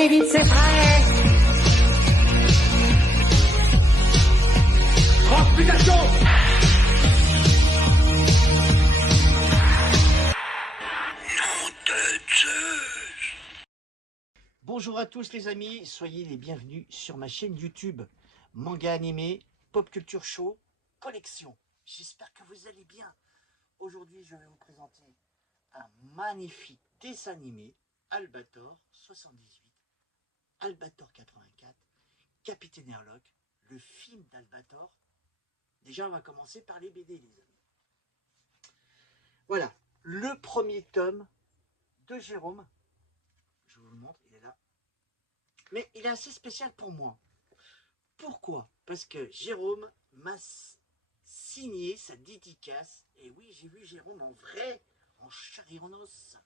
allez vite, c'est prêt. Transmutation. Bonjour à tous les amis, soyez les bienvenus sur ma chaîne YouTube Manga Animé, Pop Culture Show, Collection. J'espère que vous allez bien. Aujourd'hui, je vais vous présenter un magnifique dessin animé, Albator 78, Albator 84, Capitaine Airlock, le film d'Albator. Déjà, on va commencer par les BD, les amis. Voilà, le premier tome de Jérôme. Je vous le montre, il est là. Mais il est assez spécial pour moi. Pourquoi? Parce que Jérôme m'a signé sa dédicace. Et oui, j'ai vu Jérôme en vrai, en chair et en os.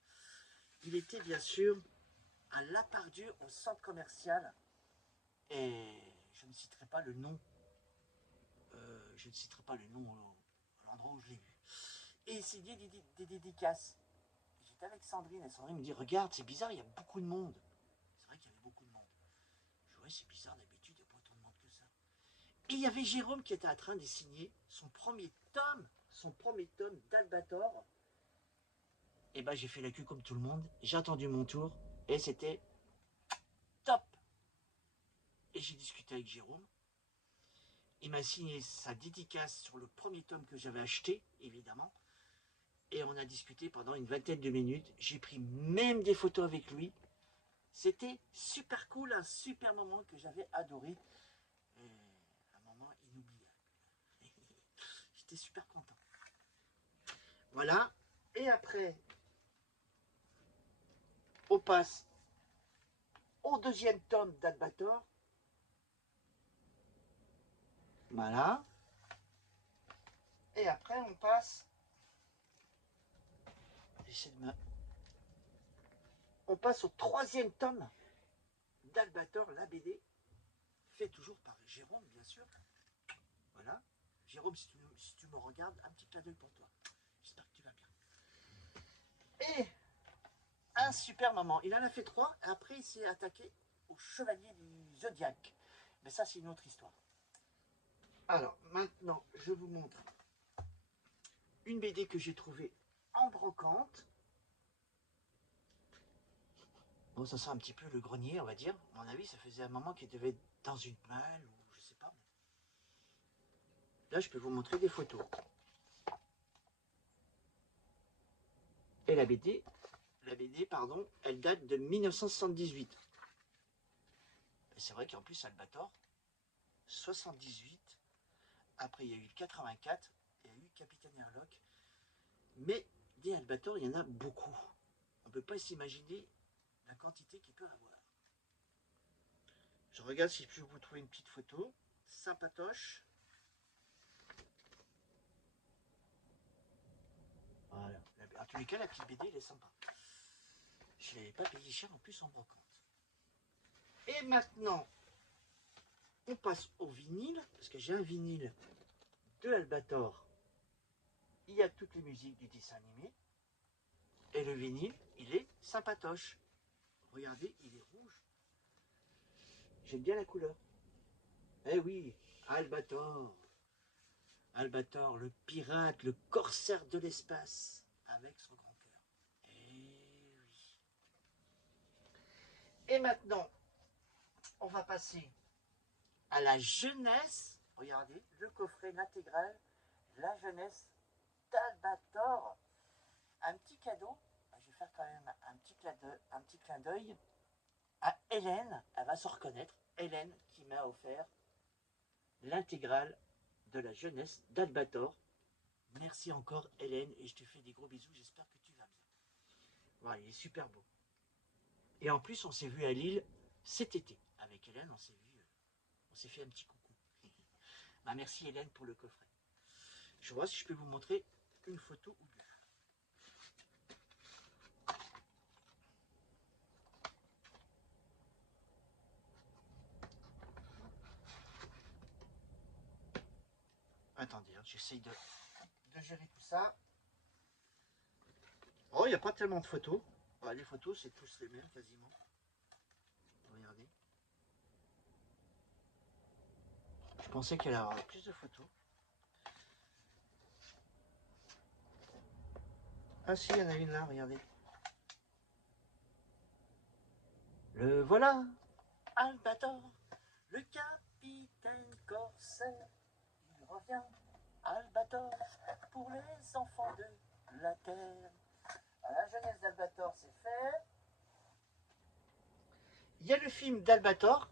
Il était bien sûr à Lapardieu, au centre commercial. Et je ne citerai pas le nom. Je ne citerai pas le nom à l'endroit où je l'ai vu. Et il signait des dédicaces. J'étais avec Sandrine et Sandrine me dit, regarde, c'est bizarre, il y a beaucoup de monde. C'est vrai qu'il y avait beaucoup de monde. Je dis, ouais, c'est bizarre, d'habitude, il n'y a pas autant de monde que ça. Et il y avait Jérôme qui était en train de signer son premier tome d'Albator. Et ben j'ai fait la queue comme tout le monde, j'ai attendu mon tour et c'était top. Et j'ai discuté avec Jérôme. Il m'a signé sa dédicace sur le premier tome que j'avais acheté, évidemment. Et on a discuté pendant une vingtaine de minutes. J'ai pris même des photos avec lui. C'était super cool, un super moment que j'avais adoré. Un moment inoubliable. J'étais super content. Voilà. Et après, on passe au deuxième tome d'Albator. Voilà. Et après, on passe... On passe au troisième tome d'Albator, la BD, fait toujours par Jérôme, bien sûr. Voilà. Jérôme, si tu me regardes, un petit clin d'œil pour toi. J'espère que tu vas bien. Et un super moment. Il en a fait 3, et après il s'est attaqué au Chevalier du Zodiaque. Mais ça, c'est une autre histoire. Alors, maintenant, je vous montre une BD que j'ai trouvée en brocante. Bon, ça sent un petit peu le grenier, on va dire. À mon avis, ça faisait un moment qu'il devait être dans une malle, ou je sais pas. Là, je peux vous montrer des photos. Et la BD, pardon, elle date de 1978. C'est vrai qu'en plus, Albator, 78. Après, il y a eu le 84, il y a eu Capitaine Airlock. Mais des Albator, il y en a beaucoup. On ne peut pas s'imaginer la quantité qu'il peut avoir. Je regarde si je peux vous trouver une petite photo. Sympatoche. Voilà. En tous les cas, la petite BD, elle est sympa. Je ne l'avais pas payé cher en plus en brocante. Et maintenant, on passe au vinyle, parce que j'ai un vinyle de Albator. Il y a toutes les musiques du dessin animé. Et le vinyle, il est sympatoche. Regardez, il est rouge. J'aime bien la couleur. Eh oui, Albator. Albator, le pirate, le corsaire de l'espace, avec son grand cœur. Eh oui. Et maintenant, on va passer à la jeunesse. Regardez, le coffret, l'intégrale, la jeunesse d'Albator. Un petit cadeau. Je vais faire quand même un petit clin d'œil à Hélène. Elle va se reconnaître. Hélène qui m'a offert l'intégrale de la jeunesse d'Albator. Merci encore Hélène et je te fais des gros bisous. J'espère que tu vas bien. Voilà, il est super beau. Et en plus, on s'est vu à Lille cet été. Avec Hélène, on s'est fait un petit coucou. Bah, merci Hélène pour le coffret. Je vois si je peux vous montrer une photo ou deux. Attendez, hein, j'essaye de gérer tout ça. Oh, il n'y a pas tellement de photos. Bah, les photos, c'est tous les mêmes quasiment. pensais qu'elle allait avoir plus de photos. Ah si, il y en a une là, regardez. Le voilà, Albator, le capitaine corsaire. Il revient, Albator, pour les enfants de la terre. À la jeunesse d'Albator, c'est fait. Il y a le film d'Albator.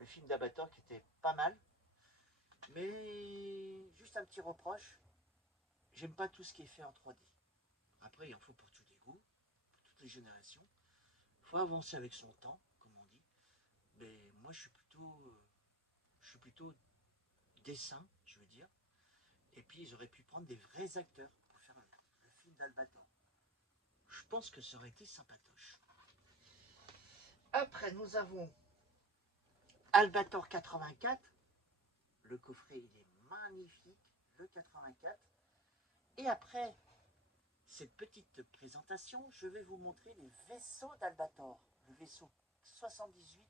Le film d'Albator qui était pas mal. Mais juste un petit reproche. J'aime pas tout ce qui est fait en 3D. Après, il en faut pour tous les goûts, pour toutes les générations. Il faut avancer avec son temps, comme on dit. Mais moi, je suis plutôt dessin, je veux dire. Et puis, ils auraient pu prendre des vrais acteurs pour faire le film d'Albator. Je pense que ça aurait été sympatoche. Après, nous avons Albator 84. Le coffret, il est magnifique. Le 84. Et après cette petite présentation, je vais vous montrer les vaisseaux d'Albator. Le vaisseau 78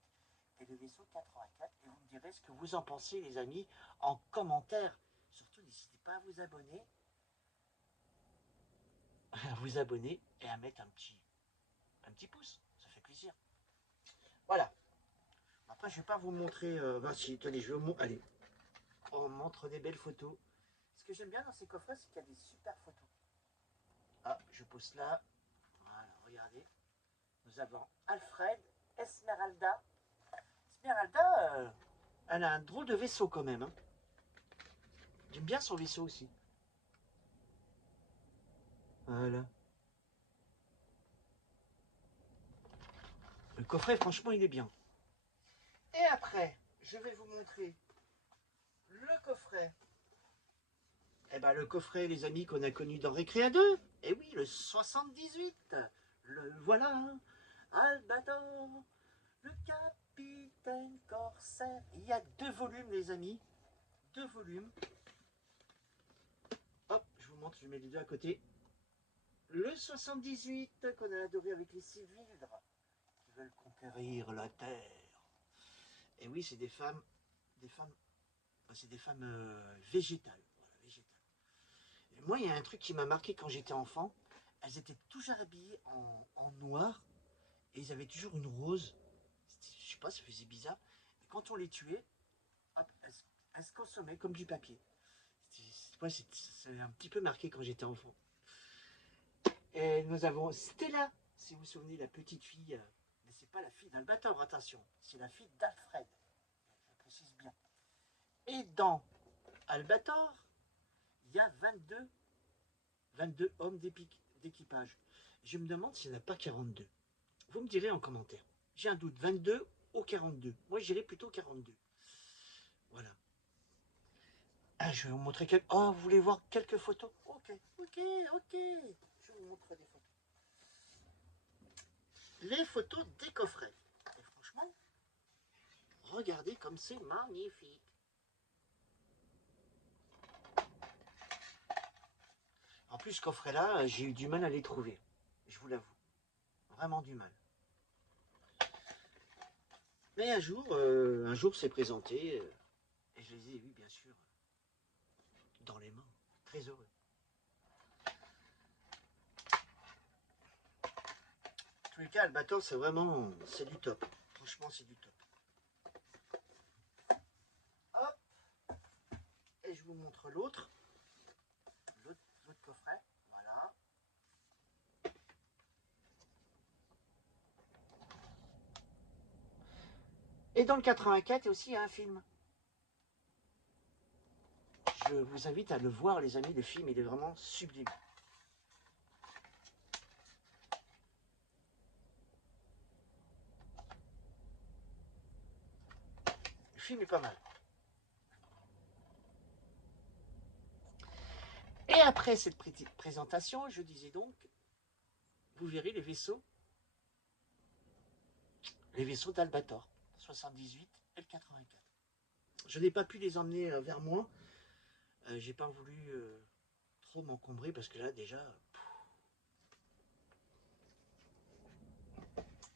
et le vaisseau 84. Et vous me direz ce que vous en pensez, les amis, en commentaire. Surtout, n'hésitez pas à vous abonner. À vous abonner et à mettre un petit pouce. Ça fait plaisir. Voilà. Après, je ne vais pas vous montrer... si, tenez, je vais vous montrer... Allez, on montre des belles photos. Ce que j'aime bien dans ces coffrets, c'est qu'il y a des super photos. Ah, je pose là. Voilà, regardez. Nous avons Alfred, Esmeralda. Esmeralda, elle a un drôle de vaisseau quand même. Hein. J'aime bien son vaisseau aussi. Voilà. Le coffret, franchement, il est bien. Et après, je vais vous montrer le coffret. Eh ben, le coffret, les amis, qu'on a connu dans Récréa 2. Eh oui, le 78. Le voilà. Albator, le capitaine corsaire. Il y a 2 volumes, les amis. 2 volumes. Hop, je vous montre, je mets les deux à côté. Le 78 qu'on a adoré avec les Sylvildres qui veulent conquérir la terre. Et oui, c'est des femmes, c'est des femmes végétales. Voilà, végétales. Et moi, il y a un truc qui m'a marqué quand j'étais enfant. Elles étaient toujours habillées en noir et ils avaient toujours une rose. Je sais pas, ça faisait bizarre. Et quand on les tuait, hop, elles se consommaient comme du papier. Ça m'a un petit peu marqué quand j'étais enfant. Et nous avons Stella, si vous vous souvenez, la petite fille, mais c'est pas la fille d'Albator, attention, c'est la fille d'Alfred, je précise bien. Et dans Albator, il y a 22 hommes d'équipage. Je me demande s'il n'y en a pas 42. Vous me direz en commentaire. J'ai un doute, 22 ou 42. Moi, je dirais plutôt 42. Voilà. Ah, je vais vous montrer quelques... Oh, vous voulez voir quelques photos? Ok. Je vous montre des photos. Les photos des coffrets. Et franchement, regardez comme c'est magnifique. En plus, ce coffret-là, j'ai eu du mal à les trouver. Je vous l'avoue. Vraiment du mal. Mais un jour c'est présenté. Et je les ai vus, bien sûr, dans les mains. Très heureux. En tous les cas, Albator, c'est vraiment... C'est du top. Franchement, c'est du top. Hop. Et je vous montre l'autre. L'autre coffret. Voilà. Et dans le 84, il y a aussi un film. Je vous invite à le voir, les amis. Le film, il est vraiment sublime. Le film est pas mal. Et après cette petite présentation, je disais donc, vous verrez les vaisseaux d'Albator, 78 et le 84. Je n'ai pas pu les emmener vers moi. J'ai pas voulu trop m'encombrer parce que là déjà...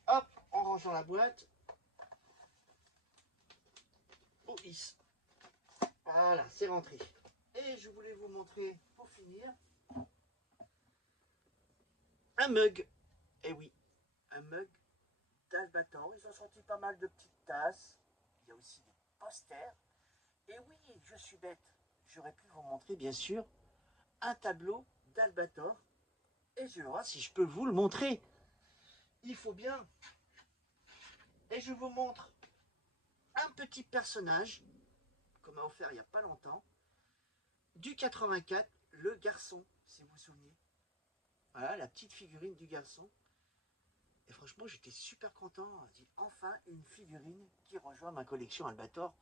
Hop, en rangeant la boîte. Oh, hisse. Voilà, c'est rentré. Et je voulais vous montrer, pour finir, un mug. Eh oui, un mug d'Albator. Ils ont sorti pas mal de petites tasses. Il y a aussi des posters. Et oui, je suis bête. J'aurais pu vous montrer, bien sûr, un tableau d'Albator. Et je vais voir si je peux vous le montrer. Il faut bien. Et je vous montre un petit personnage qu'on m'a offert il n'y a pas longtemps. Du 84, le garçon, si vous vous souvenez. Voilà, la petite figurine du garçon. Et franchement, j'étais super content. J'ai dit, enfin, une figurine qui rejoint ma collection Albator.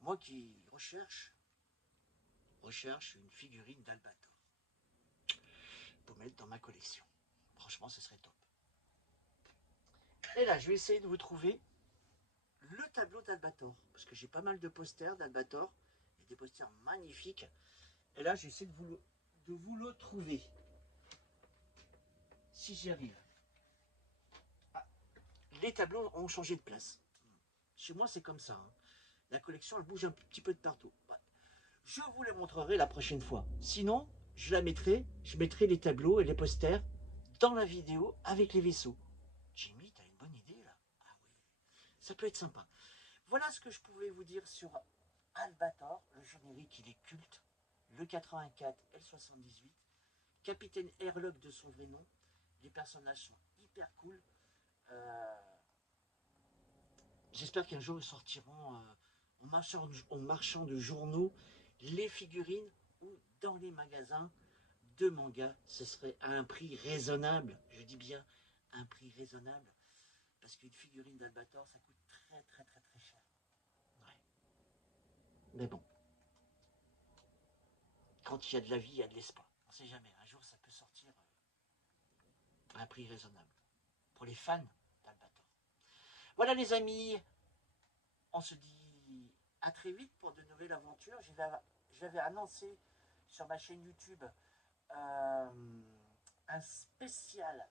Moi qui recherche une figurine d'Albator pour mettre dans ma collection. Franchement, ce serait top. Et là, je vais essayer de vous trouver le tableau d'Albator. Parce que j'ai pas mal de posters d'Albator. Et des posters magnifiques. Et là, j'essaie de vous le trouver. Si j'y arrive. Ah, les tableaux ont changé de place. Chez moi, c'est comme ça. Hein. La collection, elle bouge un petit peu de partout. Ouais. Je vous les montrerai la prochaine fois. Sinon, je mettrai les tableaux et les posters dans la vidéo avec les vaisseaux. Jimmy, t'as une bonne idée là? Ah oui, ça peut être sympa. Voilà ce que je pouvais vous dire sur Albator. Le générique, il est culte. Le 84 et le 78. Capitaine Airlock de son vrai nom. Les personnages sont hyper cool. J'espère qu'un jour ils sortiront en marchand de journaux, les figurines ou dans les magasins de manga. Ce serait à un prix raisonnable. Je dis bien un prix raisonnable. Parce qu'une figurine d'Albator, ça coûte très cher. Ouais. Mais bon. Quand il y a de la vie, il y a de l'espoir. On ne sait jamais. Un jour, ça peut sortir à un prix raisonnable. Pour les fans d'Albator. Voilà les amis. On se dit à très vite pour de nouvelles aventures. J'avais annoncé sur ma chaîne YouTube un spécial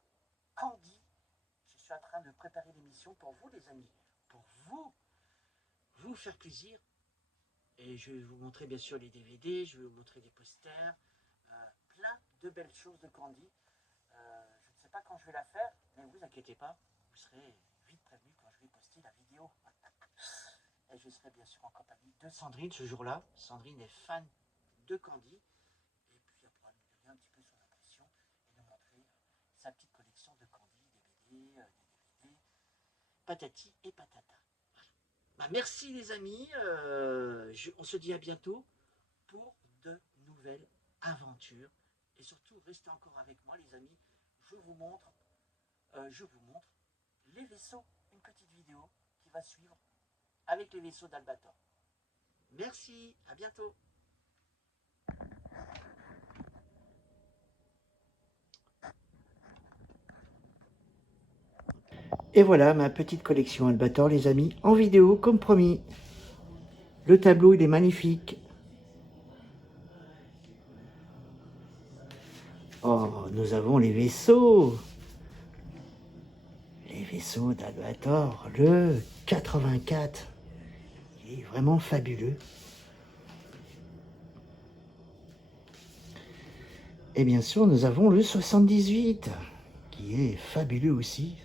Candy. Je suis en train de préparer l'émission pour vous les amis, pour vous faire plaisir. Et je vais vous montrer bien sûr les DVD, je vais vous montrer des posters, plein de belles choses de Candy. Je ne sais pas quand je vais la faire, mais ne vous inquiétez pas, vous serez vite prévenu quand je vais poster la vidéo. Et je serai bien sûr en compagnie de Sandrine ce jour-là. Sandrine est fan de Candy. Et puis elle pourra nous donner un petit peu son impression et nous montrer sa petite collection de Candy, des DVD, patati et patata. Bah, merci les amis. On se dit à bientôt pour de nouvelles aventures. Et surtout, restez encore avec moi les amis. Je vous montre les vaisseaux. Une petite vidéo qui va suivre avec les vaisseaux d'Albator. Merci, à bientôt. Et voilà ma petite collection Albator les amis, en vidéo comme promis. Le tableau il est magnifique. Oh, nous avons les vaisseaux. Les vaisseaux d'Albator, le 84. Il est vraiment fabuleux. Et bien sûr, nous avons le 78, qui est fabuleux aussi.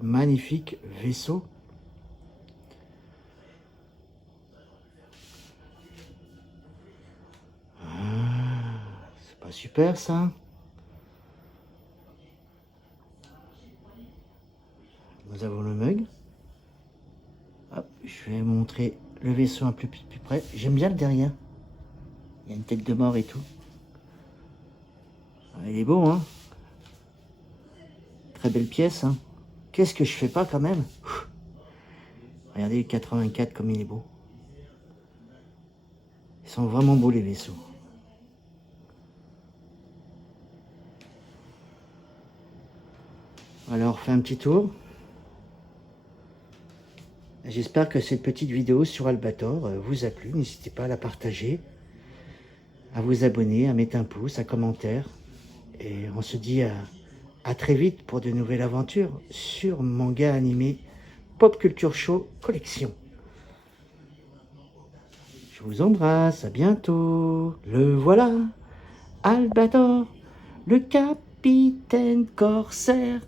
Magnifique vaisseau. Ah, c'est pas super ça. Nous avons le mug. Hop, je vais montrer le vaisseau un peu plus près. J'aime bien le derrière. Il y a une tête de mort et tout. Il est beau, hein. Très belle pièce, hein. Qu'est-ce que je fais pas quand même. Regardez le 84 comme il est beau. Ils sont vraiment beaux les vaisseaux. Alors, fait un petit tour. J'espère que cette petite vidéo sur Albator vous a plu. N'hésitez pas à la partager, à vous abonner, à mettre un pouce, un commentaire. Et on se dit à très vite pour de nouvelles aventures sur Manga Animé Pop Culture Show Collection. Je vous embrasse, à bientôt. Le voilà, Albator, le capitaine corsaire.